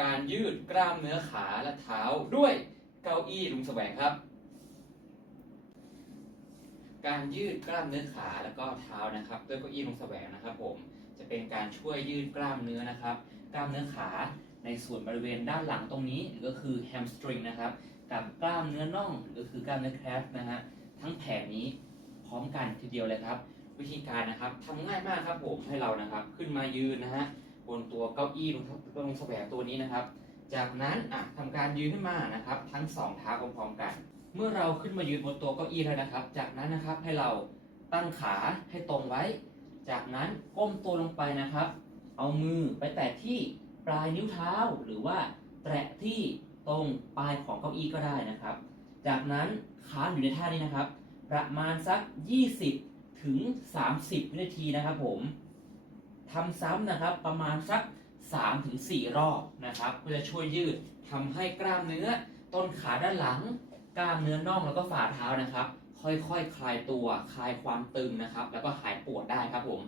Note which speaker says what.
Speaker 1: การยืดกล้ามเนื้อขาและเท้าด้วยเก้าอี้ลุงแสวงครับ การยืดกล้ามเนื้อขาแล้วก็เท้านะครับ ด้วยเก้าอี้ลุงแสวงนะครับ ผมจะเป็นการช่วยยืดกล้ามเนื้อนะครับ กล้ามเนื้อขาในส่วนบริเวณด้านหลังตรงนี้ก็คือแฮมสตริงนะครับกับกล้ามเนื้อน่องหรือก็คือกล้ามเนื้อแคฟนะฮะทั้งแผงนี้พร้อมกันทีเดียวเลยครับ วิธีการนะครับทำง่ายมากครับผมให้เรานะครับ ขึ้นมายืนนะฮะ นตัวเก้าอี้ลงลงแสวงตัวนี้นะครับ จากนั้นอะทำการยืนขึ้นมานะครับ ทั้งสองเท้าพร้อมๆกัน เมื่อเราขึ้นมายืนบนตัวเก้าอี้แล้วนะครับ จากนั้นนะครับให้เราตั้งขาให้ตรงไว้ จากนั้นก้มตัวลงไปนะครับ เอามือไปแตะที่ปลายนิ้วเท้าหรือว่าแตะที่ตรงปลายของเก้าอี้ก็ได้นะครับ จากนั้นค้างอยู่ในท่านี้นะครับ ประมาณสัก 20 ถึง 30 วินาทีนะครับผม ทำซ้ำนะครับประมาณสัก3ถึง4รอบนะครับเพื่อช่วยยืดทำให้กล้ามเนื้อ ต้นขาด้านหลัง กล้ามเนื้อน่องแล้วก็ฝ่าเท้านะครับ ค่อยๆคคลายตัวคลายความตึงนะครับ แล้วก็หายปวดได้ครับผม